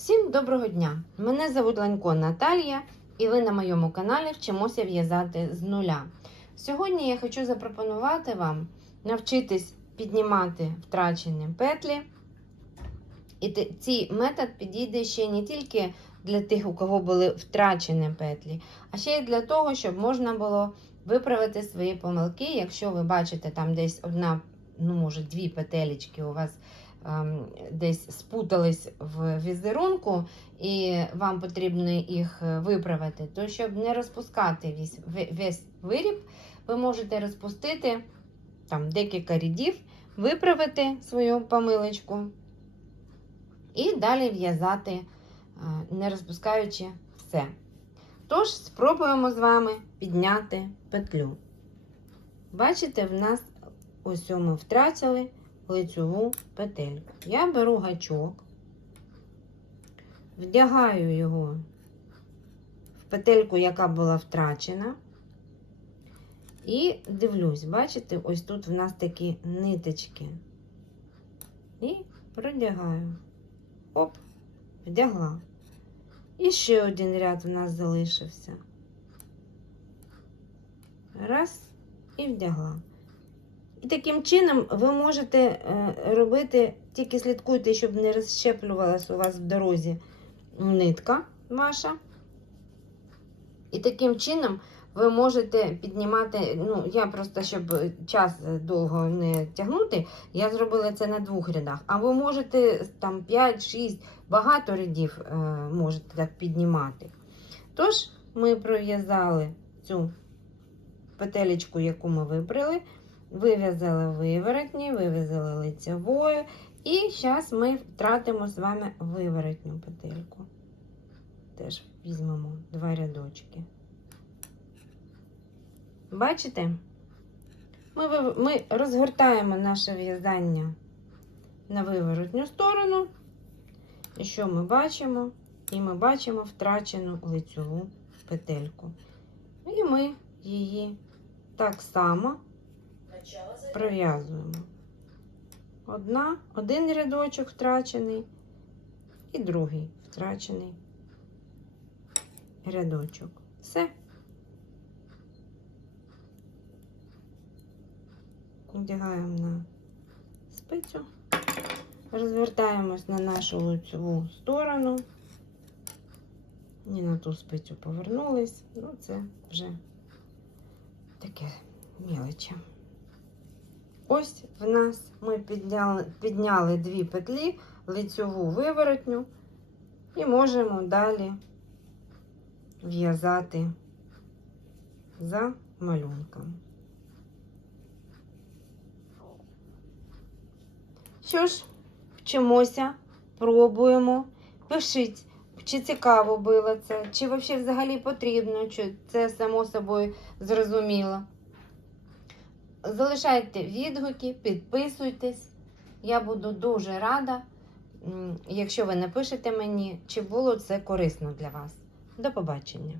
Всім доброго дня! Мене звуть Ланько Наталія, і ви на моєму каналі вчимося в'язати з нуля. Сьогодні я хочу запропонувати вам навчитись піднімати втрачені петлі. І цей метод підійде ще не тільки для тих, у кого були втрачені петлі, а ще й для того, щоб можна було виправити свої помилки, якщо ви бачите там десь одна, ну може дві петелечки у вас ем, десь спутались в візерунку, і вам потрібно їх е, виправити, то щоб не розпускати весь, весь виріб, ви можете розпустити там декілька рядів, виправити свою помилочку і далі в'язати, е, не розпускаючи все. Тож, спробуємо з вами підняти петлю. Бачите, в нас ось ми втратили лицьову петельку. Я беру гачок, вдягаю його в петельку, яка була втрачена. І дивлюсь, бачите, ось тут в нас такі ниточки. І продягаю. Оп, вдягла. І ще один ряд в нас залишився. Раз, і вдягла. І таким чином ви можете е, робити, тільки слідкуйте, щоб не розщеплювалася у вас в дорозі нитка ваша. І таким чином ви можете піднімати, ну, я просто, щоб час довго не тягнути, я зробила це на двох рядах. А ви можете там 5-6, багато рядів е, можете так піднімати. Тож, ми пров'язали цю петелечку, яку ми вибрали. Вив'язали виворотні, вив'язали лицевою. І зараз ми втратимо з вами виворотню петельку. Теж візьмемо два рядочки. Бачите? Ми, розгортаємо наше в'язання на виворотню сторону. І що ми бачимо? І ми бачимо втрачену лицеву петельку. І ми її так само пров'язуємо. Одна, один рядочок втрачений і другий втрачений рядочок. Все. Вдягаємо на спицю, розвертаємось на нашу лицеву сторону. Не на ту спицю повернулись. Ну, це вже таке мілочі. Ось в нас ми підняли, підняли дві петлі, лицьову виворотню, і можемо далі в'язати за малюнком. Що ж, вчимося, пробуємо, пишіть, чи цікаво було це, чи взагалі потрібно, чи це само собою зрозуміло. Залишайте відгуки, підписуйтесь. Я буду дуже рада, якщо ви напишете мені, чи було це корисно для вас. До побачення!